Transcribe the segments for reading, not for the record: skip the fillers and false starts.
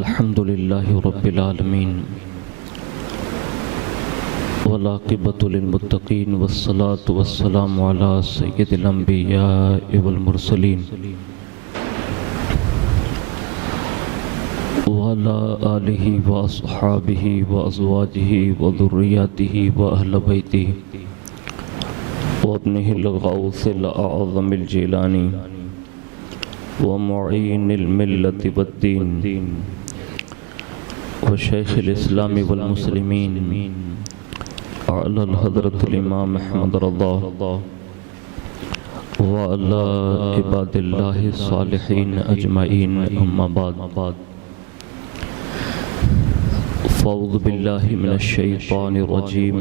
الحمدللہ رب العالمین والعاقبۃ للمتقین والصلاة والسلام علی سید الانبیاء والمرسلین وعلی آلہ واصحابہ وازواجہ وذریاتہ واہل بیتہ وابنہ الغوث الاعظم الجیلانی ومعین الملت والدین وشیخ الاسلام والمسلمین علی الحضرت الامام احمد رضا وعلی عباد اللہ الصالحین اجمعین اما بعد فاعوذ باللہ من الشیطان الرجیم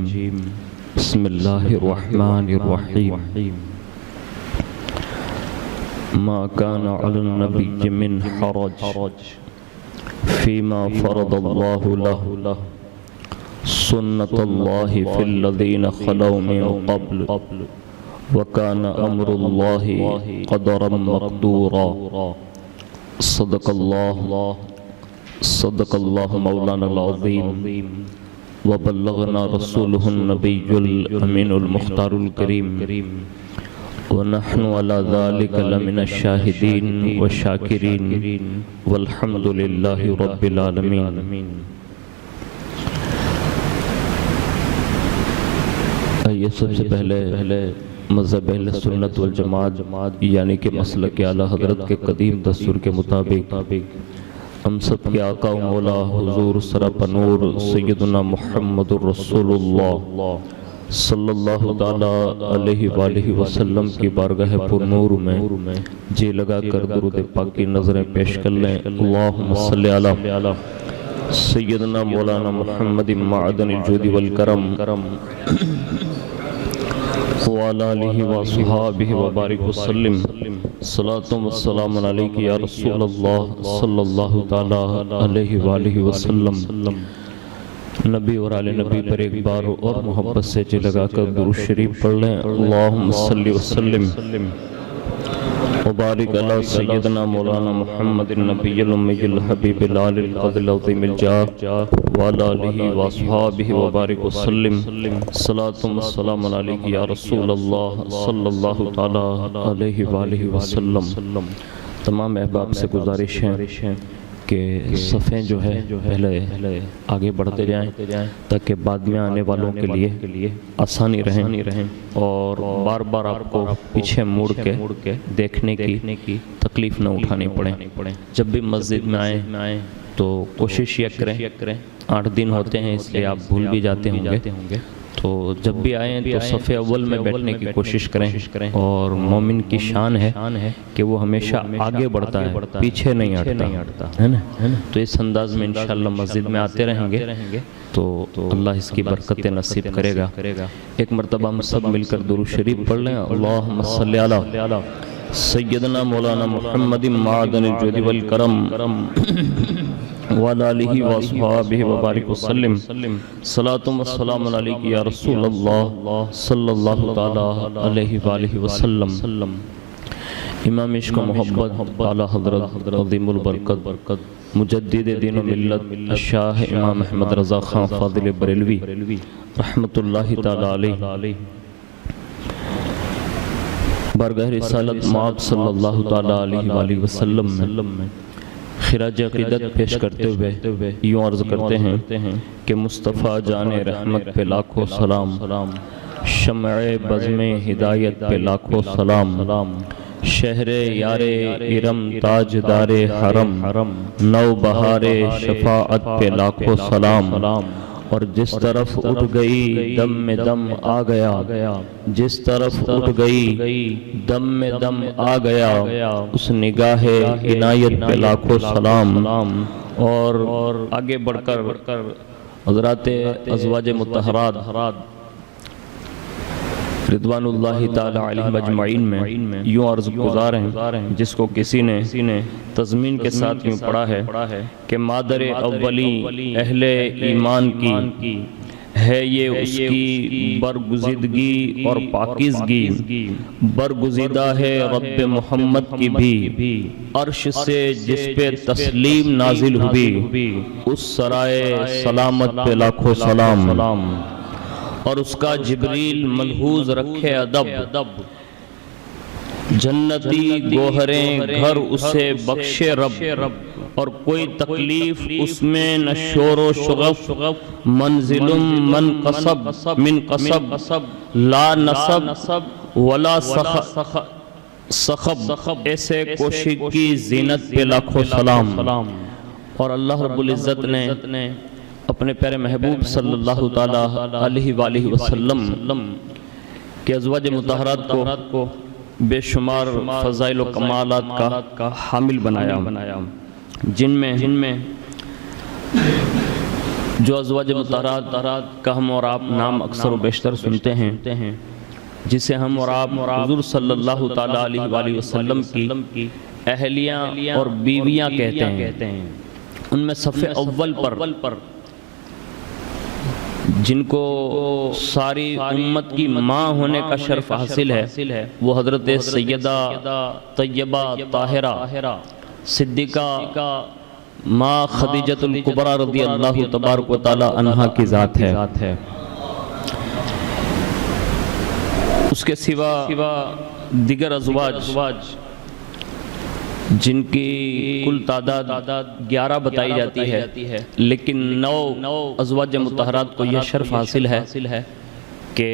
بسم اللہ الرحمن الرحیم ما كان على النبي من حرج فيما فرض الله له سنة الله في الذين خلوا من قبل وكان أمر الله قدرا مقدورا صدق الله مولانا العظيم وبلغنا رسوله النبي الأمين المختار الكريم ونحن على ذلك لمن الشاهدين والشاكرين والحمد لله رب العالمين. آئیے سب سے پہلے مذہب اہل سنت والجماعت یعنی کہ مسلک اعلیٰ حضرت کے قدیم دستور کے مطابق ہم سب کے آقا و مولا حضور سراپا نور سیدنا محمد الرسول اللہ صلی اللہ علیہ وآلہ وسلم کی بارگاہ پر نور میں جی لگا کر درود پاک کی نظریں پیش کر لیں. اللہم صلی علی سیدنا مولانا محمد معدن الجود والکرم وعلی آلہ وصحابہ وبارک وسلم. صلاۃ و السلام علیک یا رسول اللہ صلی اللہ علیہ وآلہ وسلم. نبی اور آل نبی پر ایک بار اور محبت سے جی لگا کر درود شریف پڑھ لیں. اللہم صلی وسلم وبارک علی سیدنا مولانا محمد النبی الامی الحبیب العالی القدر العظیم الجاہ وعلی آلہ واصحابہ وبارک وسلم. صلاۃ و السلام علیک یا رسول اللہ صلی اللہ علیہ وآلہ وسلم. تمام احباب سے گزارش ہے کہ صفیں جو ہے پہلے آگے بڑھتے جائیں تاکہ بعد میں آنے والوں کے لیے آسانی رہیں اور بار بار آپ کو پیچھے موڑ کے دیکھنے کی تکلیف نہ اٹھانی پڑے. جب بھی مسجد میں آئیں تو کوشش یہ کریں 8 دن ہوتے ہیں اس لیے آپ بھول بھی جاتے ہوں گے تو جب بھی آئیں تو صف اول میں بیٹھنے کی کوشش کریں. اور مومن کی شان ہے کہ وہ ہمیشہ آگے بڑھتا ہے پیچھے نہیں ہٹتا ہے نا. تو اس انداز میں انشاءاللہ مسجد میں آتے رہیں گے تو اللہ اس کی برکتیں نصیب کرے گا. ایک مرتبہ ہم سب مل کر درود شریف پڑھ لیں. اللہم صلی علی سیدنا مولانا محمد معدن الجود والکرم وعلی آلہ واصحابہ وبارک وسلم. صلاۃ و السلام علیک یا رسول اللہ صلی اللہ علیہ وآلہ وسلم. امام عشق و محبت اعلیٰ حضرت عظیم البرکت مجدد دین و ملت شاہ امام احمد رضا خان فاضل بریلوی رحمت اللہ تعالی علیہ بارگاہ رسالت مآب صلی اللہ تعالی علیہ وآلہ وسلم میں خراج عقیدت پیش کرتے ہوئے یوں عرض کرتے ہیں کہ مصطفیٰ جان رحمت پہ لاکھوں سلام، شمع بزم ہدایت پہ لاکھوں سلام، شہر یار ارم تاجدار حرم، نو بہار شفاعت پہ لاکھوں سلام. اور جس طرف اٹھ گئی دم میں دم آ گیا، جس طرف اٹھ گئی دم میں دم آ گیا، اس نگاہ عنایت پہ لاکھوں سلام. اور آگے بڑھ کر حضرات ازواج مطہرات رضوان اللہ تعالی علیہ مجمعین میں یوں عرض گزار ہیں جس کو کسی نے تضمین کے ساتھ یوں پڑھا ہے کہ مادر اولی اہل ایمان کی ہے یہ اس کی برگزیدگی اور پاکیزگی، برگزیدہ ہے رب محمد کی بھی، عرش سے جس پہ تسلیم نازل ہوئی، اس سرائے سلامت پہ لاکھوں سلام، اور اس کا جبریل ملحوظ رکھے ادب، جنتی گوہریں گھر اسے بخشے رب، اور کوئی تکلیف اس میں نہ شور و شغف، منزل من قصب لا نصب ولا سخب، ایسے کوشش کی زینت پہ لاکھوں سلام۔ اور اللہ رب العزت نے اپنے پیارے محبوب صلی اللہ تعالی علیہ وآلہ وسلم کے ازواج مطہرات کو بے شمار فضائل و کمالات کا حامل بنایا، جن میں جو ازواج مطہرات کا ہم اور آپ نام اکثر و بیشتر سنتے ہیں، جسے ہم اور آپ حضور صلی اللہ تعالی علیہ وآلہ وسلم کی اہلیاں اور بیویاں کہتے ہیں، ان میں صف اول پر جن کو ساری امت کی ماں ہونے کا شرف حاصل ہے، وہ حضرت سیدہ طیبہ طاہرہ صدیقہ ماں خدیجۃ الکبریٰ رضی اللہ تبارک و تعالی عنہا کی ذات ہے۔ اس کے سوا دیگر ازواج جن کی کل تعداد 11 بتائی جاتی ہے، لیکن 9 ازواج مطہرات کو یہ شرف حاصل ہے کہ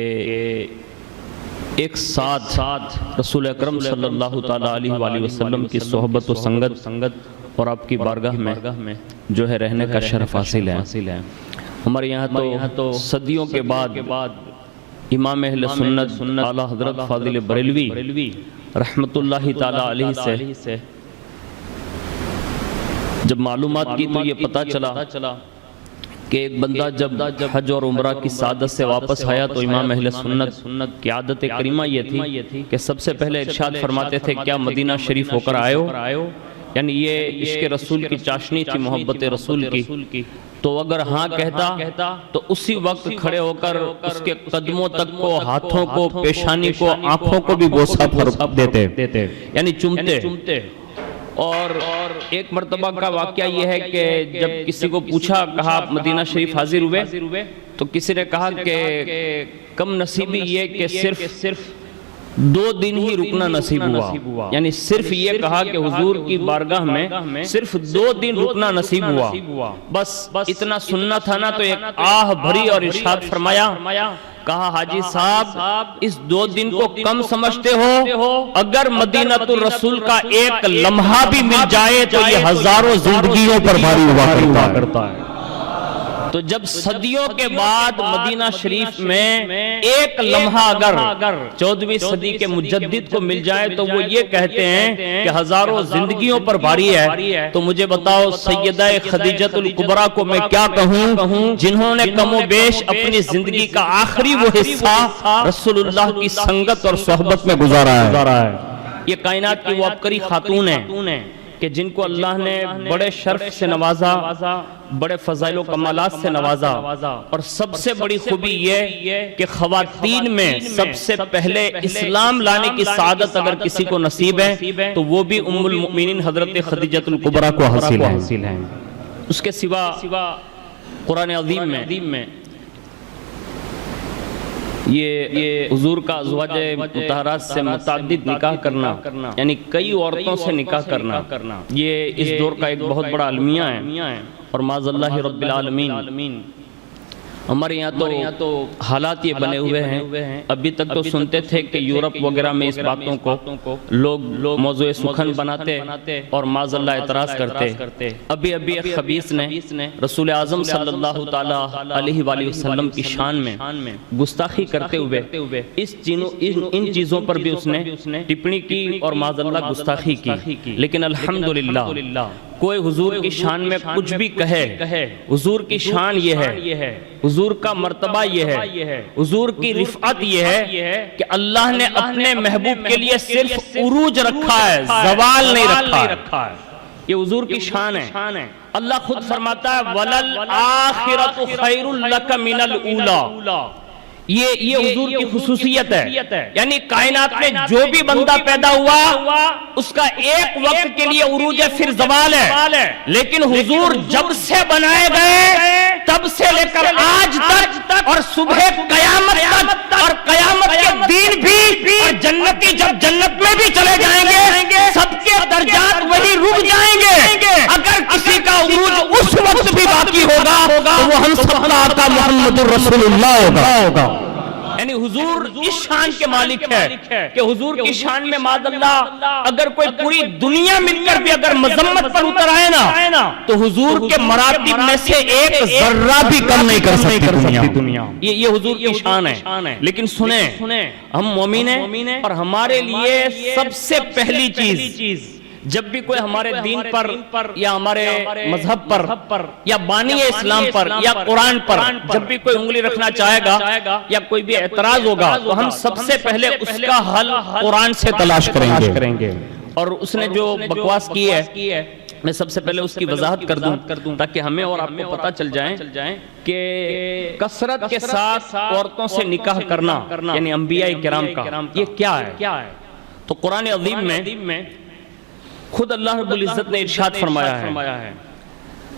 ایک ساتھ رسول اکرم صلی اللہ تعالی علیہ وآلہ وسلم کی صحبت و سنگت اور آپ کی بارگاہ میں جو ہے رہنے کا شرف حاصل ہے۔ ہمارے یہاں تو صدیوں کے بعد امام اہل سنت اعلیٰ حضرت فاضل بریلوی رحمت اللہ تعالی علیہ سے جب معلومات کی تو یہ پتہ چلا کہ ایک بندہ جب حج اور عمرہ کی سعادت سے واپس آیا تو امام اہل سنت کی عادت کریمہ یہ تھی کہ سب سے پہلے ارشاد فرماتے تھے کیا مدینہ شریف ہو کر آئے ہو، یعنی یہ عشق رسول کی چاشنی تھی، محبت رسول کی۔ تو اگر ہاں کہتا تو اسی وقت کھڑے ہو کر اس کے قدموں تک کو، ہاتھوں کو، پیشانی کو، آنکھوں کو بھی بوسہ دیتے، یعنی چومتے۔ اور ایک مرتبہ کا واقعہ یہ ہے کہ جب کسی کو کہا آپ مدینہ شریف حاضر ہوئے تو کسی نے کہا کہ کم نصیبی یہ کہ صرف 2 دن ہی رکنا نصیب ہوا، یعنی صرف یہ کہا کہ حضور کی بارگاہ میں صرف 2 دن رکنا نصیب ہوا، بس اتنا سننا تھا نا۔ تو ایک آہ بھری اور ارشاد فرمایا، کہا حاجی صاحب اس 2 دن کو کم سمجھتے ہو، اگر مدینہ الرسول کا ایک لمحہ بھی مل جائے تو یہ ہزاروں زندگیوں پر بھاری ہوا کرتا ہے۔ تو جب صدیوں کے بعد مدینہ شریف میں ایک لمحہ اگر 14ویں صدی کے مجدد کو مل جائے تو وہ یہ کہتے ہیں کہ ہزاروں زندگیوں پر بھاری ہے، تو مجھے بتاؤ سیدہ خدیجۃ الکبریٰ کو میں کیا کہوں، جنہوں نے کم و بیش اپنی زندگی کا آخری وہ حصہ رسول اللہ کی سنگت اور صحبت میں گزارا ہے۔ یہ کائنات کی وہ عبقری خاتون ہیں کہ جن کو اللہ نے بڑے شرف سے نوازا، بڑے فضائل و کمالات سے نوازا، اور سب سے بڑی خوبی یہ کہ خواتین میں سب سے پہلے اسلام لانے کی سعادت اگر کسی کو نصیب ہے تو وہ بھی ام المؤمنین حضرت خدیجۃ الکبریٰ کو حاصل ہے۔ اس کے سوا قرآن عظیم میں یہ حضور کا ازواج مطہرات سے متعدد نکاح کرنا، یعنی کئی عورتوں سے نکاح کرنا، یہ اس دور کا ایک بہت بڑا المیہ ہے، اور معاذ اللہ رب العالمین ہمارے یہاں تو حالات یہ بنے ہوئے ہیں۔ ابھی تک تو سنتے تھے کہ یورپ وغیرہ میں اس باتوں کو لوگ موضوع سخن بناتے اور معاذ اللہ اعتراض کرتے۔ ابھی ایک خبیث نے رسول اعظم صلی اللہ تعالی علیہ وآلہ وسلم کی شان میں گستاخی کرتے ہوئے ان چیزوں پر بھی اس نے ٹپنی کی اور معاذ اللہ گستاخی کی، لیکن الحمدللہ کوئی حضور کی شان میں کچھ بھی کہے، حضور کی شان یہ ہے، حضور کا مرتبہ یہ ہے، حضور کی رفعت یہ ہے کہ اللہ نے اپنے محبوب کے لیے صرف عروج رکھا ہے، زوال نہیں رکھا ہے۔ یہ حضور کی شان ہے۔ اللہ خود فرماتا ہے وَلَلْآخِرَةُ خَيْرٌ لَكَ مِنَ الْأُولَى. یہ حضور کی خصوصیت ہے، یعنی کائنات میں جو بھی بندہ پیدا ہوا اس کا ایک وقت کے لیے عروج پھر زوال ہے، لیکن حضور جب سے بنائے گئے تب سے لے کر آج تک اور صبح قیامت تک اور قیامت کے دن بھی اور جنتی جب جنت میں بھی چلے جائیں گے سب کے درجات وہی رک جائیں گے. اگر کسی کا عروج اس وقت بھی باقی ہوگا تو وہ ہم سب کا آقا محمد رسول اللہ ہوگا. یعنی حضور اس شان کے مالک ہے کہ حضور کی شان میں معاذ اللہ اگر کوئی پوری دنیا مل کر بھی اگر مذمت پر اتر آئے نا تو حضور کے مراتب میں سے ایک ذرہ بھی کم نہیں کر سکتی دنیا. یہ حضور کی شان ہے. لیکن سنیں ہم مومن ہیں اور ہمارے لیے سب سے پہلی چیز جب بھی کوئی ہمارے دین پر یا ہمارے مذہب پر یا بانی اسلام پر یا قرآن پر جب بھی کوئی انگلی رکھنا چاہے گا یا کوئی بھی اعتراض ہوگا تو ہم سب سے پہلے اس کا حل قرآن سے تلاش کریں گے. اور اس نے جو بکواس کی ہے میں سب سے پہلے اس کی وضاحت کر دوں تاکہ ہمیں اور آپ کو پتہ چل جائیں کہ کثرت کے ساتھ عورتوں سے نکاح کرنا یعنی انبیاء کرام کا یہ کیا ہے. تو قرآن عظیم میں خود اللہ رب العزت نے ارشاد فرمایا ہے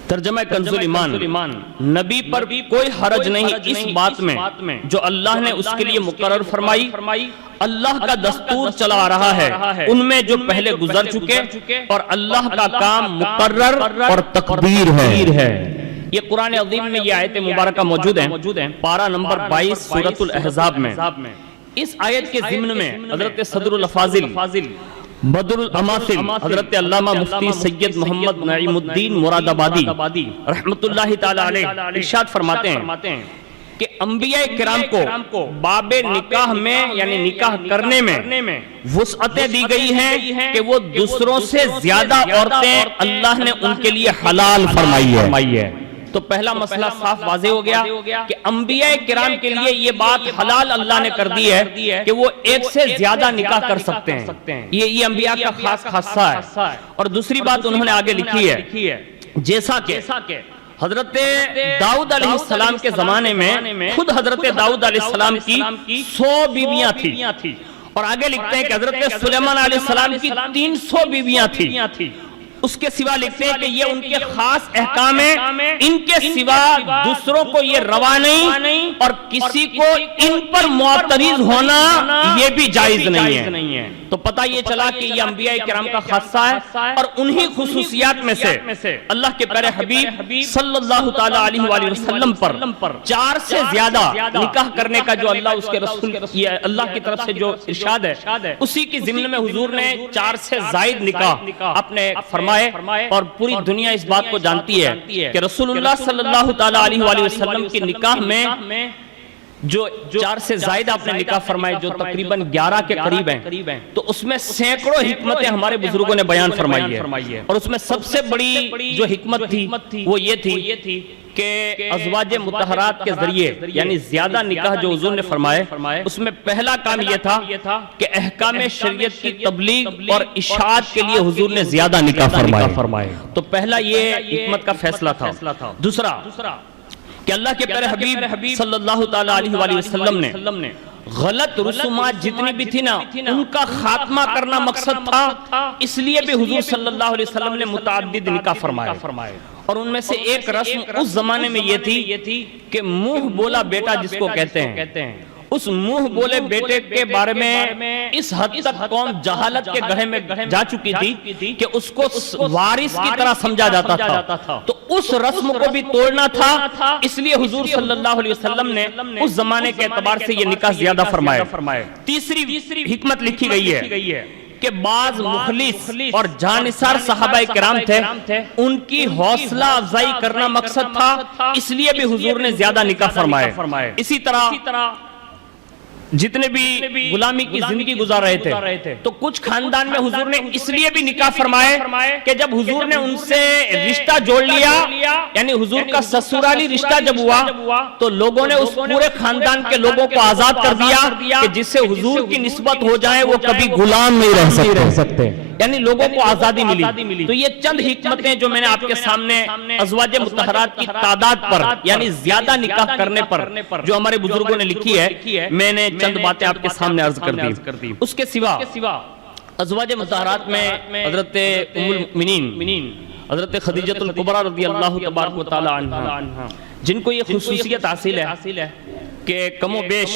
ترجمہ کنز الایمان نبی پر بھی کوئی حرج نہیں اس بات میں جو اللہ نے اس کے لیے مقرر فرمائی. اللہ کا دستور چلا آ رہا ہے ان میں جو پہلے گزر چکے اور اللہ کا کام مقرر اور تقدیر ہے. یہ قرآن عظیم میں یہ آیت مبارکہ موجود ہیں پارہ نمبر 22 سورۃ الاحزاب میں. اس آیت کے ضمن میں حضرت صدر الافاضل بدر الاماثل حضرت علامہ مفتی سید محمد نعیم الدین مراد آبادی رحمت اللہ تعالی علیہ ارشاد فرماتے ہیں کہ انبیاء کرام کو باب نکاح میں یعنی نکاح کرنے میں وسعتیں دی گئی ہیں کہ وہ دوسروں سے زیادہ عورتیں اللہ نے ان کے لیے حلال فرمائی ہے. تو پہلا مسئلہ صاف واضح ہو گیا کہ انبیاء کرام کے لیے یہ بات حلال اللہ نے کر دی ہے کہ وہ ایک سے زیادہ نکاح کر سکتے ہیں. یہ انبیاء کا خاص خاصہ ہے. اور دوسری بات انہوں نے آگے لکھی ہے جیسا کہ حضرت داؤد علیہ السلام کے زمانے میں خود حضرت داؤد علیہ السلام کی 100 بیویاں تھی اور آگے لکھتے ہیں کہ حضرت سلیمان علیہ السلام کی 300 بیویاں تھی. اس کے سوا لکھتے ہیں کہ یہ ان کے خاص احکام ہیں ان کے سوا دوسروں کو یہ روا نہیں اور کسی کو ان پر معترض ہونا یہ بھی جائز نہیں ہے. تو پتہ یہ چلا کہ یہ انبیاء کرام کا خاصہ ہے اور انہی خصوصیات میں سے اللہ کے پیارے حبیب صلی اللہ تعالی علیہ وآلہ وسلم پر 4 سے زیادہ نکاح کرنے کا جو اللہ اس کے رسول اللہ کی طرف سے جو ارشاد ہے اسی کی ضمن میں حضور نے 4 سے زائد نکاح اپنے فرمائے اور پوری دنیا اس بات کو جانتی ہے کہ رسول اللہ صلی اللہ تعالی علیہ وآلہ وسلم کی نکاح میں جو 4 سے زائد آپ نے نکاح فرمائے جو تقریباً 11 کے قریب ہیں تو اس میں سینکڑوں حکمتیں ہمارے بزرگوں نے بیان فرمائی ہے. اور اس میں سب سے بڑی جو حکمت تھی وہ یہ تھی کہ ازواج مطہرات کے ذریعے یعنی زیادہ نکاح جو حضور نے فرمائے اس میں پہلا کام یہ تھا کہ احکام شریعت کی تبلیغ اور اشاعت کے لیے حضور نے زیادہ نکاح فرمائے. تو پہلا یہ حکمت کا فیصلہ تھا. دوسرا کہ اللہ کے پیارے حبیب صلی اللہ تعالی علیہ وآلہ وسلم نے غلط رسومات جتنی بھی تھی نا ان کا خاتمہ کرنا مقصد تھا اس لیے بھی حضور صلی اللہ علیہ وسلم نے متعدد نکاح فرمائے. اور ان میں سے ایک رسم اس زمانے میں یہ تھی کہ منہ بولا بیٹا جس کو کہتے ہیں اس منہ بولے بیٹے کے بارے میں اس حد تک قوم جہالت کے گڑھے میں جا چکی تھی کہ اس کو وارث کی طرح سمجھا جاتا تھا. تو اس رسم کو بھی توڑنا تھا اس لیے حضور صلی اللہ علیہ وسلم نے اس زمانے کے اعتبار سے یہ نکاح زیادہ فرمائے. تیسری حکمت لکھی گئی ہے کہ بعض مخلص اور جانثار صحابہ کرام تھے ان کی حوصلہ افزائی کرنا مقصد تھا اس لیے بھی حضور نے زیادہ نکاح فرمائے. اسی طرح جتنے بھی غلامی کی زندگی گزار رہے تھے تو کچھ خاندان میں حضور نے اس لیے بھی نکاح فرمائے کہ جب حضور نے ان سے رشتہ جوڑ لیا یعنی حضور کا سسرالی رشتہ جب ہوا تو لوگوں نے اس پورے خاندان کے لوگوں کو آزاد کر دیا کہ جس سے حضور کی نسبت ہو جائے وہ کبھی غلام نہیں رہ سکتے، یعنی لوگوں کو آزادی ملی۔ تو یہ چند حکمتیں جو میں نے آپ کے سامنے ازواج مطہرات کی تعداد پر یعنی زیادہ نکاح کرنے پر جو ہمارے بزرگوں نے لکھی ہے، میں نے چند باتیں آپ کے سامنے عرض کر دی۔ اس کے سوا ازواج مطہرات میں حضرت ام المؤمنین حضرت خدیجہ الکبریٰ رضی اللہ تبارک و تعالی عنہا، جن کو یہ خصوصیت حاصل ہے کہ کم و بیش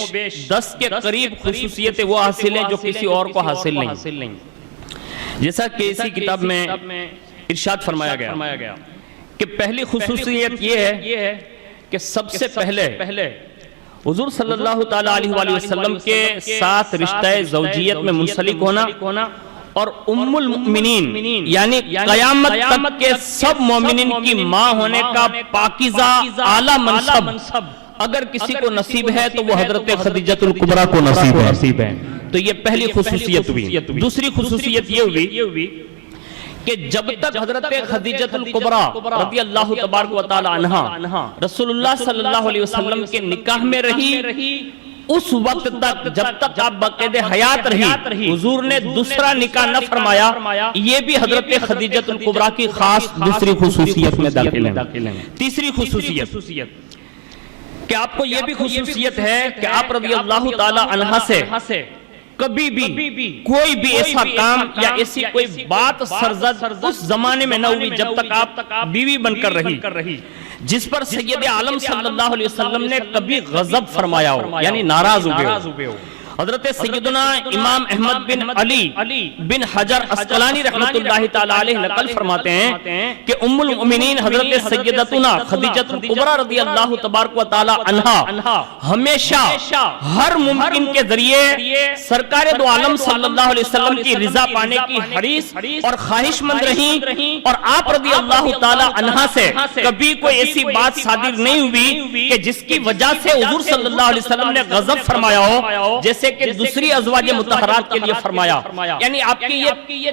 10 کے قریب خصوصیتیں وہ حاصل ہیں جو کسی اور کو حاصل نہیں، جیسا کہ اسی کتاب میں ارشاد فرمایا گیا کہ پہلی خصوصیت یہ ہے کہ سب سے پہلے حضور صلی اللہ تعالیٰ علیہ وآلہ وسلم کے ساتھ رشتہ زوجیت میں منسلک ہونا اور ام المؤمنین یعنی قیامت تک کے سب مومنین کی ماں ہونے کا پاکیزہ اعلیٰ منصب اگر کسی کو نصیب ہے تو وہ حضرت خدیجہ الکبریٰ کو نصیب ہے۔ تو یہ پہلی خصوصیت ہوئی۔ دوسری خصوصیت یہ ہوئی کہ جب تک حضرت خدیجہ الکبریٰ رضی اللہ تبارک و تعالی عنہا رسول اللہ صلی اللہ علیہ وسلم کے نکاح میں رہی، اس وقت تک جب تک آپ باقید حیات رہی حضور نے دوسرا نکاح نہ فرمایا۔ یہ بھی حضرت خدیجہ الکبریٰ کی خاص دوسری خصوصیت میں داخل ہے۔ تیسری خصوصیت کہ آپ کو یہ بھی خصوصیت ہے کہ آپ رضی اللہ تعالی عنہ سے کبھی بھی کوئی بھی ایسا کام یا ایسی کوئی بات سرزد اس زمانے میں نہ ہوئی جب تک آپ بیوی بن کر رہی جس پر سید عالم صلی اللہ علیہ وسلم نے کبھی غضب فرمایا ہو یعنی ناراض ہوئے ہو۔ حضرت سیدنا امام احمد بن علی بن حجر اسقلانی رحمت اللہ تعالی علیہ نقل فرماتے ہیں کہ ام المؤمنین حضرت سیدتنا خدیجہ الکبریٰ رضی اللہ تبارک و تعالی عنہا ہمیشہ ہر ممکن کے ذریعے سرکار دو عالم صلی اللہ علیہ وسلم کی رضا پانے کی حریص اور خواہش مند رہیں، اور آپ رضی اللہ تعالی عنہا سے کبھی کوئی ایسی بات صادر نہیں ہوئی کہ جس کی وجہ سے حضور صلی اللہ علیہ وسلم نے غضب فرمایا ہو، جیسے کہ دوسری ازواج مطہرات کے لیے فرمایا۔ یعنی آپ کی یہ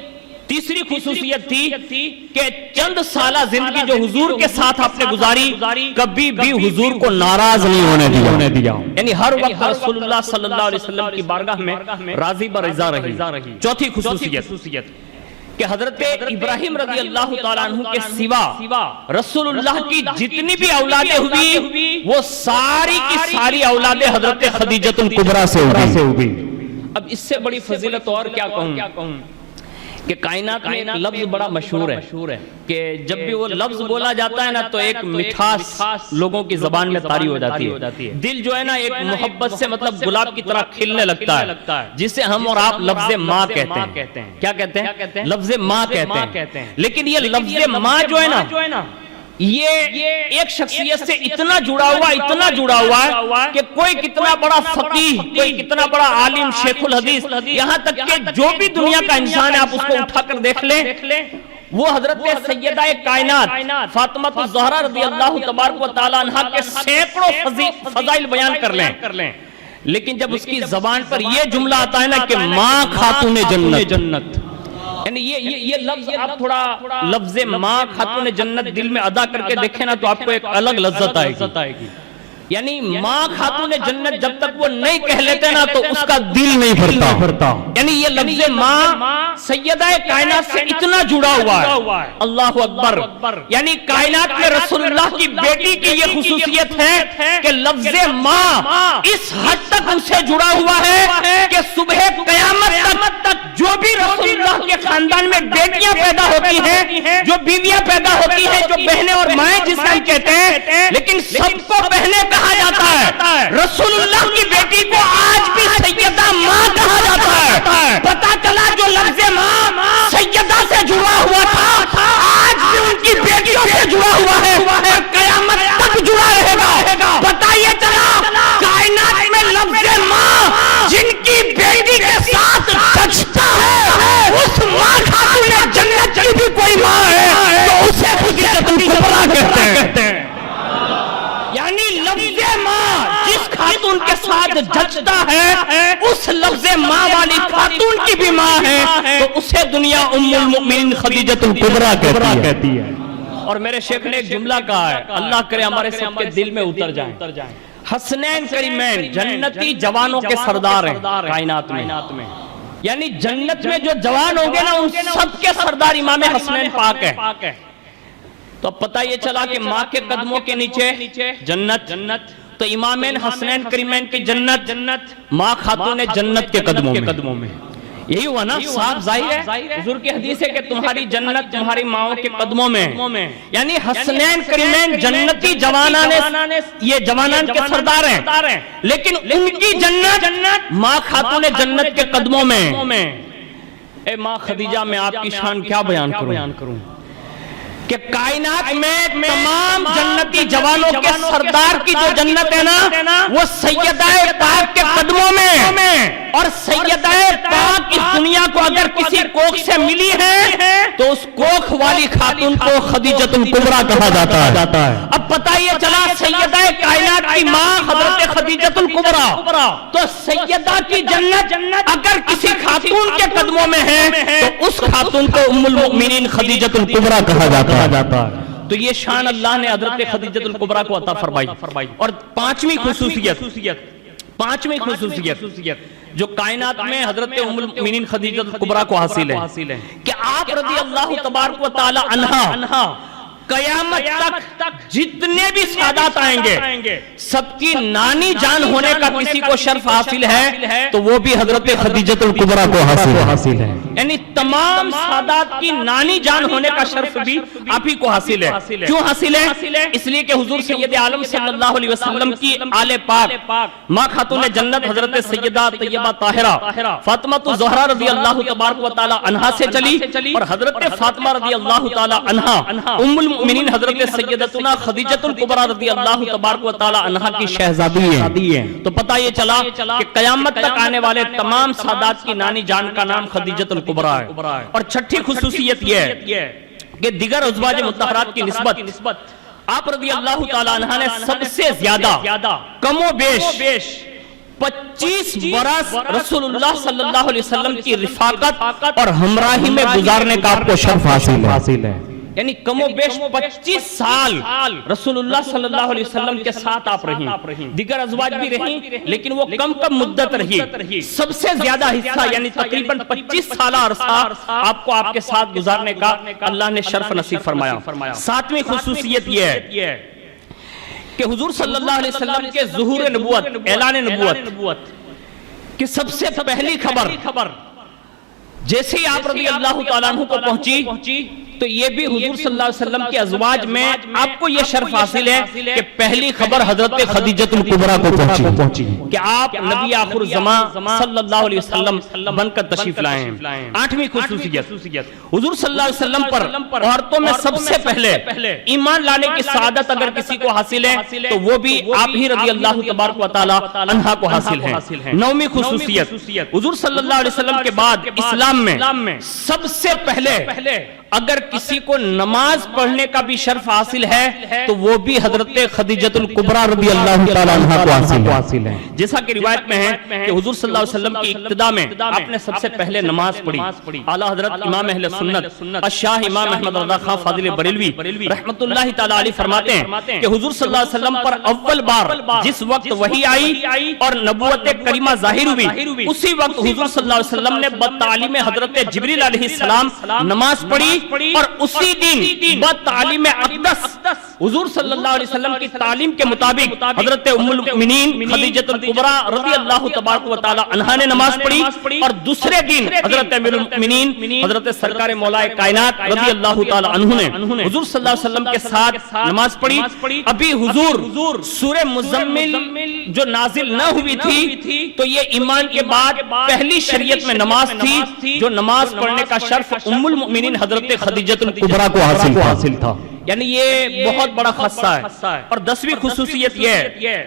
تیسری خصوصیت تھی کہ چند سالہ زندگی جو حضور کے ساتھ آپ نے گزاری کبھی بھی حضور کو ناراض نہیں ہونے دیا، یعنی ہر وقت رسول اللہ صلی اللہ علیہ وسلم کی بارگاہ میں راضی برضا رہی۔ چوتھی خصوصیت کہ حضرت ابراہیم رضی اللہ تعالیٰ عنہ کے سوا رسول اللہ کی جتنی بھی اولادیں ہوئی وہ ساری کی ساری اولادیں حضرت خدیجہ الکبریٰ سے ہوئی۔ اب اس سے بڑی فضیلت اور کیا کہوں کہ کائنات میں ایک لفظ بڑا مشہور ہے کہ جب بھی وہ لفظ بولا جاتا ہے نا تو ایک مٹھاس لوگوں کی زبان میں طاری ہو جاتی ہے، دل جو ہے نا ایک محبت سے مطلب گلاب کی طرح کھلنے لگتا ہے، جسے ہم اور آپ لفظ ماں کہتے ہیں۔ کیا کہتے ہیں؟ لفظ ماں کہتے ہیں۔ لیکن یہ لفظ ماں جو ہے نا یہ ایک شخصیت سے اتنا جڑا ہوا ہے کہ کوئی کتنا بڑا فقیہ، کوئی کتنا بڑا عالم، شیخ الحدیث، یہاں تک کہ جو بھی دنیا کا انسان ہے آپ اس کو اٹھا کر دیکھ لیں، وہ حضرت سیدہ کائنات فاطمہ الزہرا رضی اللہ تبارک و تعالی عنہا کے سینکڑوں فضائل بیان کر لیں، لیکن جب اس کی زبان پر یہ جملہ آتا ہے نا کہ ماں خاتون جنت، یعنی یہ لفظ آپ تھوڑا لفظ ماں خاتون جنت دل میں ادا کر کے دیکھیں نا تو آپ کو ایک الگ لذت آئے گی۔ یعنی ماں خاتون جنت جب تک وہ نہیں کہہ لیتے نا تو اس کا دل نہیں بھرتا، یعنی یہ لفظ ماں سیدہ کائنات سے اتنا جڑا ہوا ہے۔ اللہ اکبر، یعنی کائنات میں رسول اللہ کی بیٹی کی یہ خصوصیت ہے کہ لفظ ماں اس حد تک ان سے جڑا ہوا ہے کہ صبح قیامت تک جو بھی رسول اللہ کے خاندان میں بیٹیاں پیدا ہوتی ہیں، جو بیویاں پیدا ہوتی ہیں، جو بہنیں اور مائیں جسے ہم کہتے ہیں، لیکن سب کو بہنیں کہا جاتا ہے، رسول اللہ کی بیٹی کو آج بھی سیدہ ماں کہا جاتا ہے۔ پتہ چلا جو لفظ ماں سیدہ سے جڑا ہوا تھا آج بھی ان کی بیٹیوں سے جڑا ہوا ہے، قیامت تک جڑا رہے گا۔ پتہ یہ چلا کائنات میں لفظ ماں جن کی بیٹی کے ساتھ جچتا ہے اس ماں خاتون جنت کی بھی کوئی ماں ہے تو اسے خدیجہ الکبریٰ کہتے ہیں۔ یعنی لفظ ماں جس خاتون کے ساتھ جچتا ہے اس لفظ ماں والی خاتون کی بھی ماں ہے تو اسے دنیا ام المؤمنین خدیجہ الکبریٰ کہتی ہے۔ اور میرے شیخ نے ایک جملہ کہا ہے، اللہ کرے ہمارے سب کے دل میں اتر جائیں، حسنین کریمین جنتی جوانوں کے سردار ہیں کائنات میں، یعنی جنت میں جو جوان ہوں گے نا ان سب کے سردار امام حسنین پاک ہے۔ تو اب پتہ یہ چلا کہ ماں کے قدموں کے نیچے جنت، تو امامین حسنین کریمین کی جنت، ماں خاتون جنت کے قدموں میں، یہی ہوا نا، صاف ظاہر ہے۔ حضور کی حدیث ہے کہ تمہاری جنت تمہاری ماؤں کے قدموں میں، یعنی حسنین کریمین جنتی جوانان، یہ جوانان کے سردار ہیں، لیکن ان کی جنت ماں خاتون جنت کے قدموں میں۔ اے ماں خدیجہ میں آپ کی شان کیا بیان کروں کہ کائنات میں تمام جنتی جوانوں کے سردار کی جو جنت ہے نا وہ سیدہ پاک کے قدموں میں، اور سیدہ پاک اس دنیا کو اگر کسی کوکھ سے ملی ہے تو اس کوکھ والی خاتون کو خدیجۃ الکبریٰ کہا جاتا ہے۔ اب پتہ یہ چلا سیدہ کائنات کی ماں حضرت خدیجۃ الکبریٰ، تو سیدہ کی جنت اگر کسی خاتون کے قدموں میں ہے تو اس خاتون کو ام المؤمنین خدیجۃ الکبریٰ کہا جاتا ہے۔ تو یہ شان اللہ نے حضرت خدیجۃ الکبریٰ کو عطا فرمائی۔ اور پانچویں خصوصیت جو کائنات میں حضرت ام المؤمنین خدیجۃ الکبریٰ کو حاصل ہے کہ آپ رضی اللہ تبارک و تعالی عنہا قیامت تک جتنے بھی سادات آئیں گے سب کی نانی جان ہونے کا کسی کو شرف حاصل ہے تو وہ بھی حضرت خدیجۃ الکبریٰ کو حاصل ہے، یعنی تمام سادات کی نانی جان ہونے کا شرف بھی آپ ہی کو حاصل ہے۔ کیوں حاصل ہے؟ اس لیے کہ حضور سید عالم صلی اللہ علیہ وسلم کی آل پاک ماں خاتون جنت حضرت سیدہ طیبہ طاہرہ فاطمہ الزہرا رضی اللہ تبارک و تعالی عنہا سے چلی، اور حضرت فاطمہ رضی اللہ تعالی عنہا ام المؤمنین حضرت سیدتنا خدیجۃ الکبریٰ رضی اللہ تبارک و تعالی عنہا کی شہزادی ہیں۔ تو پتہ یہ چلا کہ قیامت تک آنے والے تمام سادات کی نانی جان کا نام خدیجۃ الکبریٰ ہے۔ اور چھٹی خصوصیت یہ ہے کہ دیگر ازواج مطہرات کی نسبت آپ رضی اللہ تعالی عنہ نے سب سے زیادہ کم و بیش 25 برس رسول اللہ صلی اللہ علیہ وسلم کی رفاقت اور ہمراہی میں گزارنے کا آپ کو شرف حاصل ہے، یعنی کم و بیش 25 سال رسول اللہ صلی اللہ علیہ وسلم کے ساتھ آپ رہیں، دیگر ازواج بھی رہیں لیکن وہ کم مدت رہی، سب سے زیادہ حصہ یعنی تقریباً 25 سالہ عرصہ آپ کو آپ کے ساتھ گزارنے کا اللہ نے شرف نصیب فرمایا۔ ساتویں خصوصیت یہ ہے کہ حضور صلی اللہ علیہ وسلم کے ظہور نبوت، اعلان نبوت کہ سب سے پہلی خبر جیسے ہی آپ رضی اللہ تعالیٰ عنہ کو پہنچی تو یہ بھی حضور صلی اللہ علیہ وسلم کے ازواج میں آپ کو یہ شرف حاصل ہے کہ پہلی خبر حضرت خدیجۃ الکبریٰ کو پہنچی کہ آپ نبی آخر الزمان صلی اللہ علیہ وسلم بن کر تشریف لائے ہیں۔ آٹھویں خصوصیت حضور صلی اللہ علیہ وسلم پر عورتوں میں سب سے پہلے ایمان لانے کی سعادت اگر کسی کو حاصل ہے تو وہ بھی آپ ہی رضی اللہ تبارک و تعالی عنہا کو حاصل ہے۔ نویں خصوصیت حضور صلی اللہ علیہ وسلم کے بعد اسلام میں سب سے پہلے اگر کسی کو نماز پڑھنے کا بھی شرف حاصل ہے تو وہ بھی حضرت خدیجۃ الکبریٰ رضی اللہ تعالی عنہا کو حاصل ہے، جیسا کہ روایت میں ہے کہ حضور صلی اللہ علیہ وسلم کی ابتدا میں آپ نے سب سے پہلے نماز پڑھی۔ اعلیٰ حضرت امام اہل سنت الشاہ امام احمد رضا خان فاضل بریلوی رحمت اللہ تعالی علیہ فرماتے ہیں کہ حضور صلی اللہ علیہ وسلم پر اول بار جس وقت وحی آئی اور نبوت کریمہ ظاہر ہوئی اسی وقت حضور صلی اللہ علیہ وسلم نے بتعلیم حضرت جبریل علیہ السلام نماز پڑھی، اور اسی دن بتعلیم اقدس حضور صلی اللہ علیہ وسلم کی تعلیم کے مطابق حضرت ام المؤمنین خدیجۃ الکبریٰ رضی اللہ تبارک و تعالی عنہا نے نماز پڑھی، اور دوسرے دن حضرت امیر المؤمنین حضرت سرکار مولا کائنات رضی اللہ تعالی عنہ نے حضور صلی اللہ علیہ وسلم کے ساتھ نماز پڑھی۔ ابھی حضور سورہ مزمل جو نازل نہ ہوئی تھی تو یہ ایمان کے بعد پہلی شریعت میں نماز تھی جو نماز پڑھنے کا شرف ام المؤمنین حضرت خدیجۃ الکبریٰ کو حاصل تھا، یعنی یہ بہت بڑا خاصہ ہے۔ اور 10ویں خصوصیت یہ ہے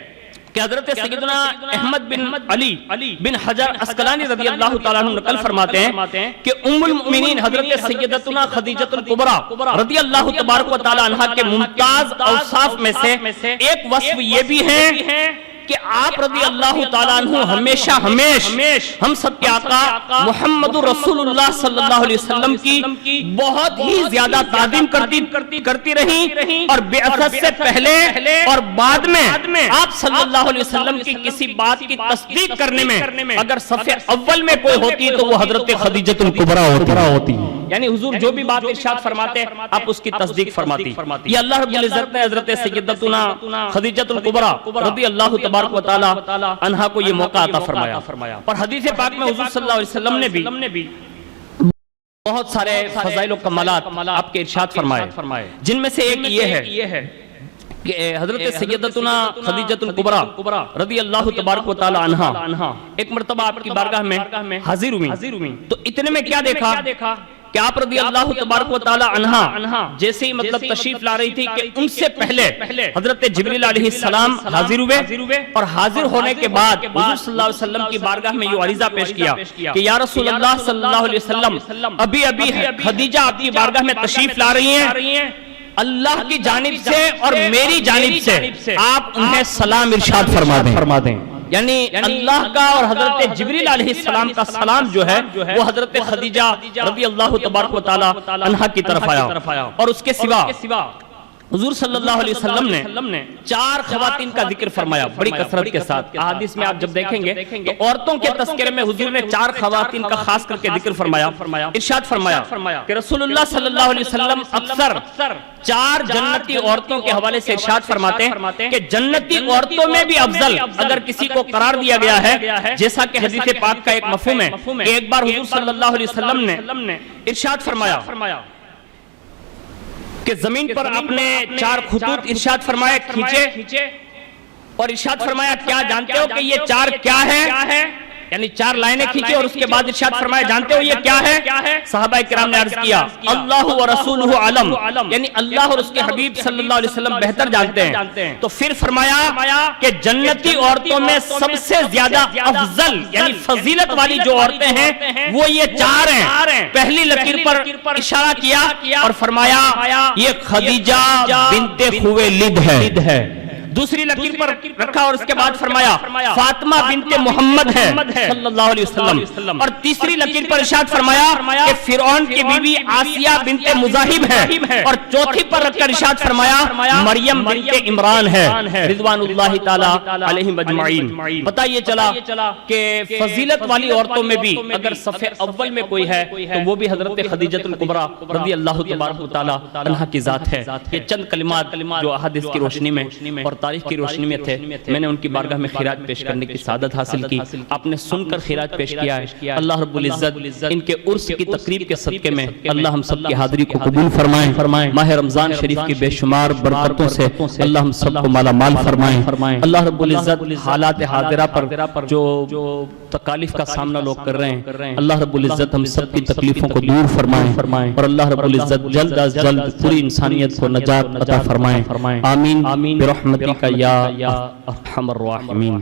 کہ حضرت سیدنا احمد بن علی بن حجر عسقلانی رضی اللہ تعالیٰ عنہ نقل فرماتے ہیں کہ ام المؤمنین حضرت سیدتنا خدیجۃ الکبریٰ رضی اللہ تبارک و تعالی عنہا کے ممتاز اوصاف میں سے ایک وصف یہ بھی ہے کہ آپ رضی اللہ تعالیٰ عنہ ہمیشہ ہم سب کے آقا محمد رسول اللہ صلی اللہ علیہ وسلم کی بہت ہی زیادہ تعظیم کرتی رہی، اور بعثت سے پہلے اور بعد میں آپ صلی اللہ علیہ وسلم کی کسی بات کی تصدیق کرنے میں اگر صف اول میں کوئی ہوتی تو وہ حضرت خدیجۃ الکبریٰ ہوتی، یعنی حضور جو بھی بات ارشاد فرماتے آپ اس کی تصدیق فرماتی۔ یہ اللہ رب العزت نے حضرت سیدتنا خدیجۃ الکبریٰ رضی اللہ تبارک و تعالی عنہا کو یہ موقع عطا فرمایا، اور حدیث پاک میں حضور صلی اللہ علیہ وسلم نے بھی بہت سارے فضائل و کمالات آپ کے ارشاد فرمائے، جن میں سے ایک یہ ہے کہ حضرت سیدتنا خدیجۃ الکبریٰ رضی اللہ تبارک و تعالی عنہا ایک مرتبہ آپ کی بارگاہ میں حاضر ہوئی، تو اتنے میں کیا دیکھا کہ آپ رضی اللہ تبارک و تعالی عنہا جیسے ہی مطلب تشریف لا رہی تھی کہ ان سے پہلے حضرت جبریل علیہ السلام حاضر ہوئے، اور حاضر ہونے کے بعد حضور صلی اللہ علیہ وسلم کی بارگاہ میں یہ عریضہ پیش کیا کہ یا رسول اللہ صلی اللہ علیہ وسلم ابھی خدیجہ آپ کی بارگاہ میں تشریف لا رہی ہیں، اللہ کی جانب سے اور میری جانب سے آپ انہیں سلام ارشاد فرما دیں، یعنی اللہ کا اور حضرت جبریل علیہ السلام کا سلام جو ہے وہ حضرت خدیجہ رضی اللہ تبارک و تعالی عنہا کی طرف آیا، اور اس کے سوا حضور صلی اللہ علیہ وسلم نے 4 خواتین کا ذکر فرمایا بڑی کثرت کے ساتھ۔ احادیث میں آپ جب دیکھیں گے تو عورتوں کے تذکرے میں حضور نے 4 خواتین کا خاص کر کے ذکر فرمایا، ارشاد فرمایا کہ رسول اللہ صلی اللہ علیہ وسلم اکثر 4 جنتی عورتوں کے حوالے سے ارشاد فرماتے ہیں کہ جنتی عورتوں میں بھی افضل اگر کسی کو قرار دیا گیا ہے، جیسا کہ حدیث پاک کا ایک مفہوم ہے کہ ایک بار حضور صلی اللہ علیہ وسلم نے ارشاد فرمایا کہ زمین پر آپ نے 4 خطوط ارشاد فرمایا کھینچے، اور ارشاد فرمایا کیا جانتے ہو کہ یہ 4 کیا ہے، یعنی 4 لائنیں کھینچے، اور اس کے بعد ارشاد فرمایا جانتے ہو یہ کیا ہے؟ صحابہ کرام نے عرض کیا اللہ و رسولہ علم، یعنی اللہ اور اس کے حبیب صلی اللہ علیہ وسلم بہتر جانتے ہیں۔ تو پھر فرمایا کہ جنتی عورتوں میں سب سے زیادہ افضل یعنی فضیلت والی جو عورتیں ہیں وہ یہ 4 ہیں۔ پہلی لکیر پر اشارہ کیا اور فرمایا یہ خدیجہ بنت خویلد ہے، دوسری لکیر پر رکھا اور اس کے بعد فرمایا فاطمہ بنت محمد ہے صلی اللہ علیہ وسلم، اور تیسری لکیر پر ارشاد فرمایا کہ فرعون کی بیوی آسیہ بنت مزاحم ہے، اور چوتھی پر رکھ کر ارشاد فرمایا مریم بنت عمران ہے رضوان اللہ تعالی علیہم اجمعین۔ پتہ یہ چلا کہ فضیلت والی عورتوں میں بھی اگر صف اول میں کوئی ہے تو وہ بھی حضرت خدیجۃ الکبریٰ رضی اللہ تبارک و تعالی عنہا کی ذات ہے۔ یہ چند کلمات جو احادیث کی روشنی میں اور تاریخ کی روشنی میں تھے، میں نے ان کی بارگاہ میں خیرات پیش کرنے کی سعادت حاصل کی، آپ نے سن کر خیرات پیش کیا ہے۔ اللہ رب العزت ان کے عرس کی تقریب کے صدقے میں اللہ ہم سب کی حاضری کو قبول فرمائیں، ماہ رمضان شریف کی بے شمار برکتوں سے اللہ ہم سب کو مالا مال فرمائیں۔ اللہ رب العزت حالات حاضرہ پر جو تکالیف کا سامنا لوگ کر رہے ہیں، اللہ رب العزت ہم سب کی تکلیفوں کو دور فرمائیں، اور اللہ رب العزت جلد از جلد پوری انسانیت کو نجات عطا فرمائیں، آمین برحمتک یا ارحم الراحمین۔